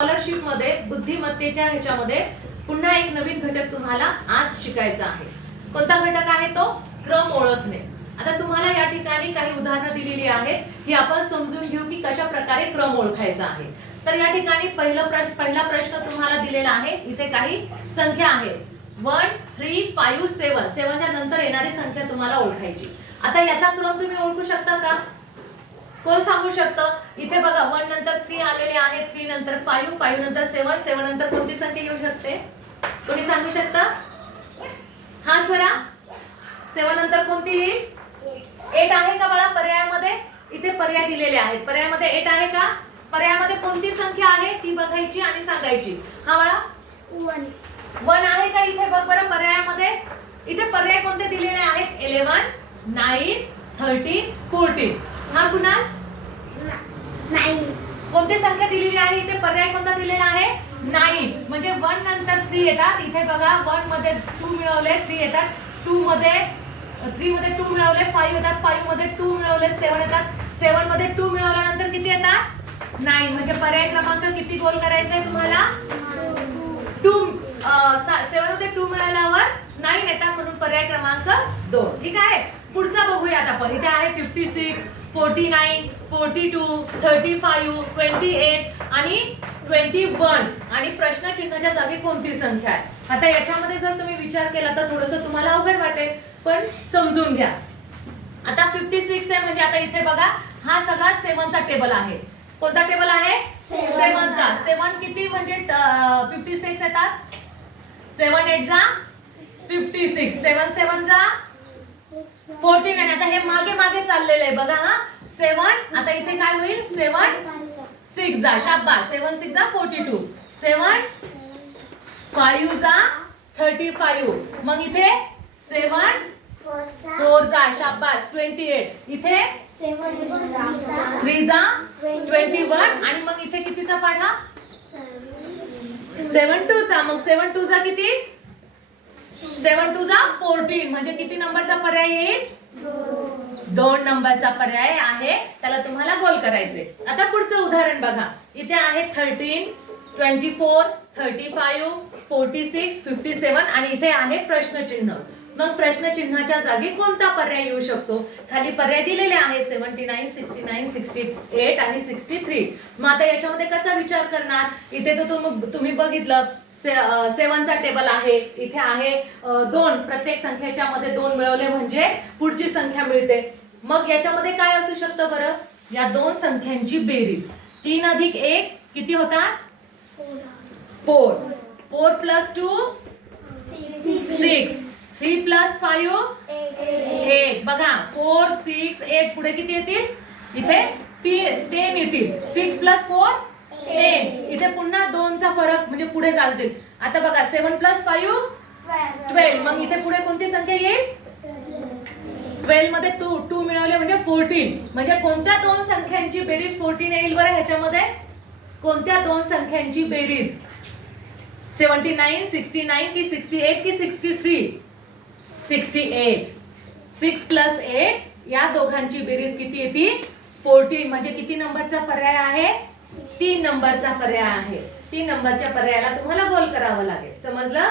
Scholarship मध्ये बुद्धिमत्तेच्या ह्याच्यामध्ये पुन्हा एक नवीन घटक तुम्हाला आज शिकायचा आहे. कोणता घटक आहे तो? क्रम ओळखणे. आता तुम्हाला या ठिकाणी काही उदाहरणं दिलेली आहेत, ही आपण समजून घेऊ की कशा प्रकारे क्रम ओळखायचा आहे. तर या ठिकाणी पहिला प्रश्न तुम्हाला दिलेला आहे. इथे काही संख्या आहेत 1 3 5 7. 7 च्या नंतर येणारी संख्या तुम्हाला ओळखायची. आता याचा क्रम तुम्ही ओळखू शकता का? कोण सांगू शकतं? इथे बघा 1 नंतर 3 आलेले आहे, 3 नंतर 5, 5 नंतर 7, 7 नंतर कोणती संख्या येऊ शकते? कोणी सांगू शकतं? हा स्वरा 7 नंतर कोणती येईल? 8 आहे का बाळा पर्यायामध्ये? इथे पर्याय दिलेले आहेत. पर्यायामध्ये 8 आहे का? पर्यायामध्ये कोणती संख्या आहे ती बघायची आणि सांगायची. हा बाळा 1 आहे का? इथे बघ बरं पर्यायामध्ये. इथे पर्याय कोणते दिलेले आहेत? 11 9 13 14. हा कुणाल 9. कोणती संख्या दिलेली आहे? इथे पर्याय कोणता दिलेला आहे? 9. म्हणजे 1 नंतर 3 येतात. इथे बघा 1 मध्ये 2 मिळवले, 3 येतात. 2 मध्ये 3 मध्ये 2 मिळवले, 5 येतात. 5 मध्ये 2 मिळवले, 7 येतात. 7 मध्ये 2 मिळवल्यानंतर किती येतात? 9. म्हणजे पर्याय क्रमांक किती गोल करायचा आहे तुम्हाला? 2. 7 मध्ये 2 मिळाल्यावर 9 येतात, म्हणून पर्याय क्रमांक 2. ठीक आहे. पुढचा बघूयात आपण. इथे आहे 56 49 42 35 28 आणि 21 आणि प्रश्न चिन्हाच्या जागी कोणती संख्या आहे? आता याच्यामध्ये जर तुम्ही विचार केला तर थोडंसं तुम्हाला अवघड वाटेल, पण समजून घ्या. आता 56 आहे म्हणजे आता इथे बघा हा सगळा 7 चा टेबल आहे. कोणता टेबल आहे? 7 चा. 7 किती म्हणजे 56 येतात? 7 8 जा 56. 7 7 जा 14. आणि आता हे मागे मागे चाललेलं आहे बघा. हा 7 आता इथे काय होईल? 7 6 जा शाबास. 7 6 जा 42. 7 5 जा 35. मग इथे 7 4 जा शाबास 28. इथे 3 जा 21. आणि मग इथे कितीचा पाढा? 7 2 चा. मग 7 2 जा किती? 7 2 जा 14. म्हणजे किती नंबरचा पर्याय येईल? 2 नंबरचा पर्याय आहे. त्याला तुम्हाला गोल करायचे. आता पुढचं उदाहरण बघा. इथे आहे 13 24 35 46 57 आणि इथे आहे प्रश्नचिन्ह. मग प्रश्नचिन्हाच्या जागी कोणता पर्याय येऊ शकतो? खाली पर्याय दिलेले आहे 79 69 68 आणि 63. मग आता याच्यामध्ये कसा विचार करणार? इथे तर तुम्ही बघितलं 7 चा टेबल आहे. इथे आहे 2. प्रत्येक संख्येच्या मध्ये 2 मिळवले म्हणजे पुढची संख्या मिळते. मग याच्यामध्ये काय असू शकतं बरं? या दोन संख्यांची बेरीज 3 अधिक 1 किती होतात? 4. 4 प्लस 2 6. 3 प्लस 5 8. बघा 4 6 8 पुढे किती येतील? इथे 10 येतील. 6 प्लस 4 10. इथे पुन्हा 2 चा फरक म्हणजे पुढे चालतील. आता बघा 7 प्लस 5 12. मग इथे पुढे कोणती संख्या येईल? 12 मध्ये 2 मिळवले म्हणजे 14. म्हणजे कोणत्या दोन संख्यांची बेरीज 14 येईल बरं ह्याच्यामध्ये? कोणत्या दोन संख्यांची बेरीज? 79 69 की 68 की 63? 68. 6 प्लस 8 या दोघांची बेरीज किती येते? 14. म्हणजे किती नंबरचा पर्याय आहे? 3 नंबरचा पर्याय आहे. 3 नंबरच्या पर्यायाला तुम्हाला गोल करावं लागेल. समजलं?